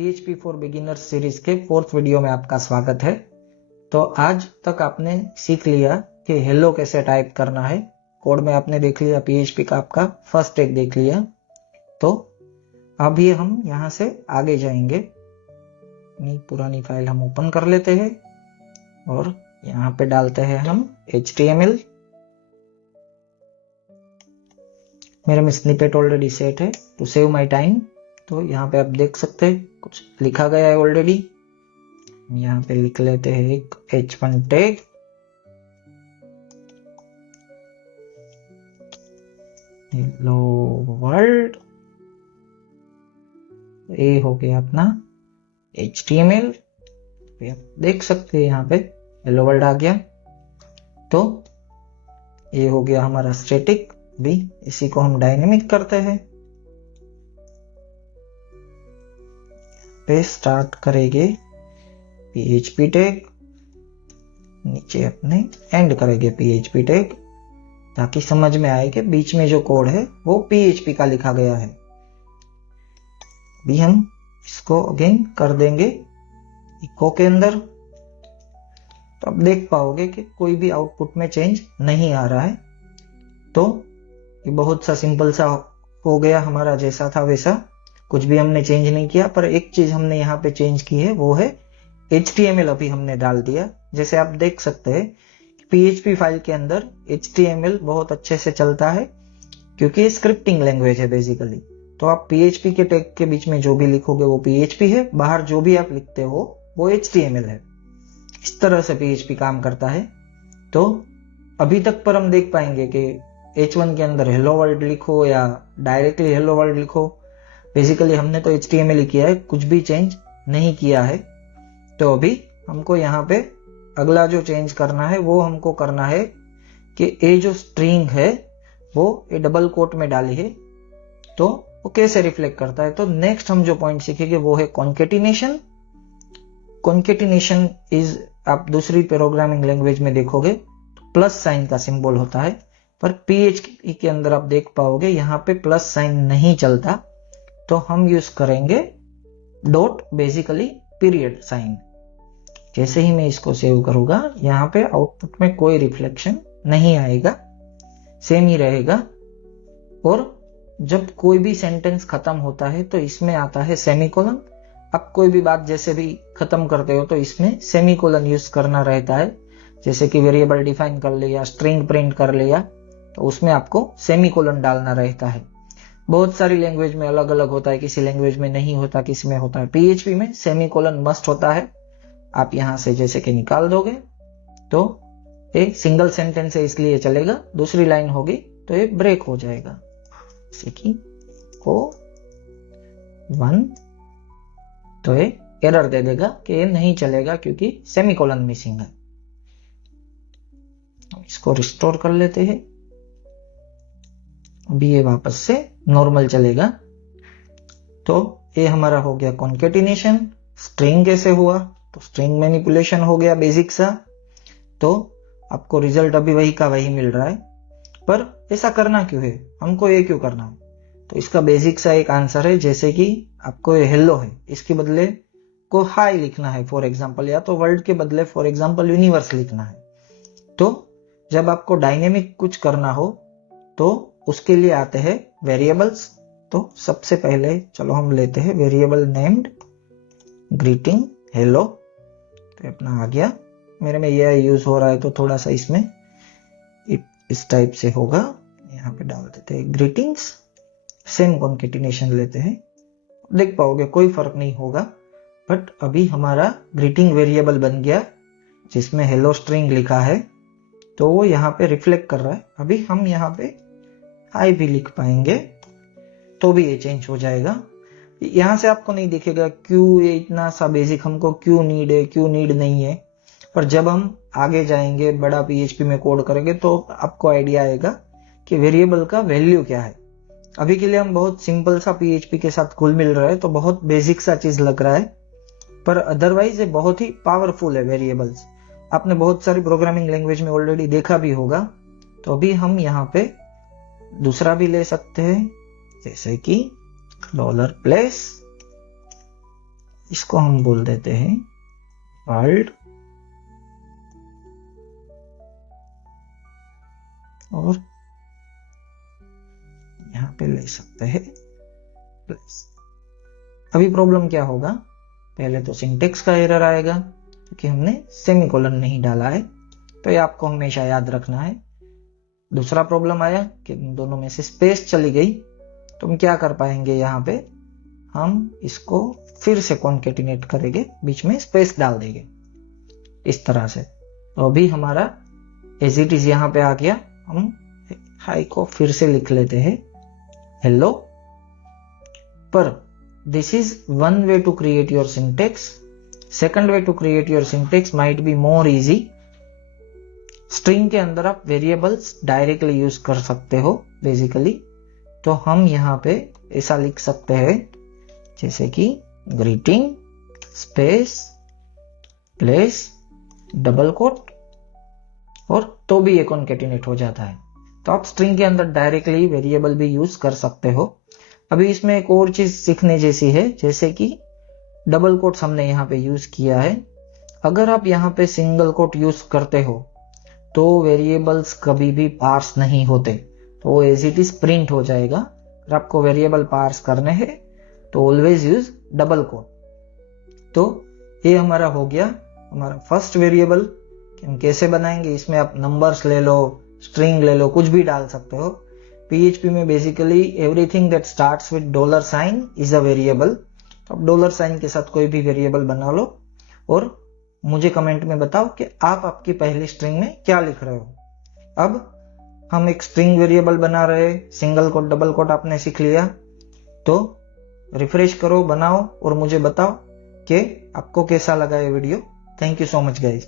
PHP for beginners series के 4th video में आपका स्वागत है। तो आज तक आपने सीख लिया कि हेलो कैसे टाइप करना है। कोड में आपने देख लिया PHP का आपका फर्स्ट टैग देख लिया। तो अभी हम यहाँ से आगे जाएंगे। पुरानी फाइल हम ओपन कर लेते हैं और यहाँ पे डालते हैं हम HTML। मेरे में स्निपेट ऑलरेडी सेट है टू सेव माय टाइम। तो यहाँ पे आप देख सकते हैं कुछ लिखा गया है ऑलरेडी। यहाँ पे लिख लेते हैं एक H1 टैग। Hello world. ये हो गया अपना HTML। आप देख सकते हैं यहाँ पे हेलो वर्ल्ड आ गया। तो ये हो गया हमारा स्टैटिक। भी इसी को हम डायनेमिक करते हैं। पे स्टार्ट करेंगे PHP टैग, नीचे अपने एंड करेंगे PHP टैग, ताकि समझ में आए कि बीच में जो कोड है वो PHP का लिखा गया है। अभी हम इसको अगेन कर देंगे इको के अंदर। तो अब देख पाओगे कि कोई भी आउटपुट में चेंज नहीं आ रहा है। तो ये बहुत सा सिंपल सा हो गया हमारा, जैसा था वैसा, कुछ भी हमने चेंज नहीं किया। पर एक चीज हमने यहाँ पे चेंज की है, वो है HTML अभी हमने डाल दिया। जैसे आप देख सकते हैं PHP फाइल के अंदर HTML बहुत अच्छे से चलता है, क्योंकि ये स्क्रिप्टिंग लैंग्वेज है बेसिकली। तो आप PHP के टैग के बीच में जो भी लिखोगे वो PHP है, बाहर जो भी आप लिखते हो वो HTML है। इस तरह से PHP काम करता है। तो अभी तक पर हम देख पाएंगे कि H1 के अंदर हेलो वर्ल्ड लिखो या डायरेक्टली हेलो वर्ल्ड लिखो, बेसिकली हमने तो HTML ही किया है, कुछ भी चेंज नहीं किया है। तो अभी हमको यहाँ पे अगला जो चेंज करना है वो हमको करना है कि ये जो स्ट्रिंग है वो ये डबल कोट में डाली है, तो वो कैसे रिफ्लेक्ट करता है। तो नेक्स्ट हम जो पॉइंट सीखेंगे वो है कॉन्केटिनेशन। कॉन्केटिनेशन इज, आप दूसरी प्रोग्रामिंग लैंग्वेज में देखोगे तो प्लस साइन का सिंबल होता है, पर PHP के अंदर आप देख पाओगे यहाँ पे प्लस साइन नहीं चलता। तो हम यूज करेंगे डॉट, बेसिकली पीरियड साइन। जैसे ही मैं इसको सेव करूंगा यहाँ पे आउटपुट में कोई रिफ्लेक्शन नहीं आएगा, सेम ही रहेगा। और जब कोई भी सेंटेंस खत्म होता है तो इसमें आता है सेमीकोलन। आप कोई भी बात जैसे भी खत्म करते हो तो इसमें सेमीकोलन यूज करना रहता है। जैसे कि वेरिएबल डिफाइन कर लिया, स्ट्रिंग प्रिंट कर लिया, तो उसमें आपको सेमीकोलन डालना रहता है। बहुत सारी लैंग्वेज में अलग अलग होता है, किसी लैंग्वेज में नहीं होता, किसी में होता है। PHP में सेमीकोलन मस्ट होता है। आप यहां से जैसे कि निकाल दोगे तो एक सिंगल सेंटेंस है इसलिए चलेगा, दूसरी लाइन होगी तो ये ब्रेक हो जाएगा। जैसे कि को 1, तो ये एरर दे देगा कि ये नहीं चलेगा क्योंकि सेमीकोलन मिसिंग है। इसको रिस्टोर कर लेते हैं। अभी ये वापस से नॉर्मल चलेगा। तो ये हमारा हो गया कॉन्केटिनेशन। स्ट्रिंग कैसे हुआ, तो स्ट्रिंग मैनिपुलेशन हो गया बेसिक सा। तो आपको रिजल्ट अभी वही का वही मिल रहा है, पर ऐसा करना क्यों है, हमको ये क्यों करना है। तो इसका बेसिक सा एक आंसर है। जैसे कि आपको ये हेलो है, इसके बदले को हाई लिखना है फॉर एग्जाम्पल, या तो वर्ल्ड के बदले फॉर एग्जाम्पल यूनिवर्स लिखना है। तो जब आपको डायनेमिक कुछ करना हो तो उसके लिए आते हैं वेरिएबल्स। तो सबसे पहले चलो हम लेते हैं वेरिएबल नेम्ड ग्रीटिंग हेलो। तो अपना आ गया, मेरे में यह यूज हो रहा है तो थोड़ा सा इसमें इस टाइप से होगा। यहाँ पे डाल देते हैं ग्रीटिंग्स। सेम कॉन्केटिनेशन लेते हैं, देख पाओगे कोई फर्क नहीं होगा। बट अभी हमारा ग्रीटिंग वेरिएबल बन गया जिसमें हेलो स्ट्रिंग लिखा है, तो वो यहाँ पे रिफ्लेक्ट कर रहा है। अभी हम यहाँ पे हाई भी लिख पाएंगे तो भी ये चेंज हो जाएगा। यहां से आपको नहीं दिखेगा क्यों ये इतना सा बेसिक हमको क्यों नीड है, क्यों नीड नहीं है। पर जब हम आगे जाएंगे, बड़ा PHP में कोड करेंगे, तो आपको आइडिया आएगा कि वेरिएबल का वैल्यू क्या है। अभी के लिए हम बहुत सिंपल सा PHP के साथ घुल मिल रहा है, तो बहुत बेसिक सा चीज लग रहा है, पर अदरवाइज ये बहुत ही पावरफुल है वेरिएबल्स। आपने बहुत सारी प्रोग्रामिंग लैंग्वेज में ऑलरेडी देखा भी होगा। तो अभी हम यहाँ पे दूसरा भी ले सकते हैं, जैसे कि $place इसको हम बोल देते हैं वर्ल्ड और यहां पे ले सकते हैं प्लस। अभी प्रॉब्लम क्या होगा, पहले तो सिंटेक्स का एरर आएगा क्योंकि हमने सेमीकोलन नहीं डाला है, तो ये आपको हमेशा याद रखना है। दूसरा प्रॉब्लम आया कि दोनों में से स्पेस चली गई, तो हम क्या कर पाएंगे, यहाँ पे हम इसको फिर से कॉन्केटिनेट करेंगे, बीच में स्पेस डाल देंगे इस तरह से। तो अभी हमारा एज इट इज यहाँ पे आ गया। हम हाई को फिर से लिख लेते हैं हेलो, पर this is one way to create your syntax. Second way to create your syntax might be more easy. String के अंदर आप वेरिएबल्स डायरेक्टली यूज कर सकते हो बेसिकली, तो हम यहाँ पे ऐसा लिख सकते हैं जैसे कि greeting space place double quote, और तो भी ये कॉन्केटिनेट हो जाता है। तो आप स्ट्रिंग के अंदर डायरेक्टली वेरिएबल भी यूज कर सकते हो। अभी इसमें एक और चीज सीखने जैसी है, जैसे कि डबल कोट्स हमने यहाँ पे यूज किया है। अगर आप यहाँ पे सिंगल कोट यूज करते हो तो वेरिएबल्स कभी भी पार्स नहीं होते, तो वो एज इट इज प्रिंट हो जाएगा। अगर आपको वेरिएबल पार्स करने हैं तो ऑलवेज यूज डबल कोट। तो ये हमारा हो गया हमारा फर्स्ट वेरिएबल। हम कैसे बनाएंगे, इसमें आप नंबर्स ले लो, स्ट्रिंग ले लो, कुछ भी डाल सकते हो। PHP में basically everything that starts with dollar sign is a variable. तो आप डॉलर साइन के साथ कोई भी वेरिएबल बना लो और मुझे कमेंट में बताओ कि आप आपकी पहली स्ट्रिंग में क्या लिख रहे हो। अब हम एक स्ट्रिंग वेरिएबल बना रहे, सिंगल कोट डबल कोट आपने सीख लिया, तो रिफ्रेश करो, बनाओ और मुझे बताओ कि आपको कैसा लगा ये video. Thank you so much guys.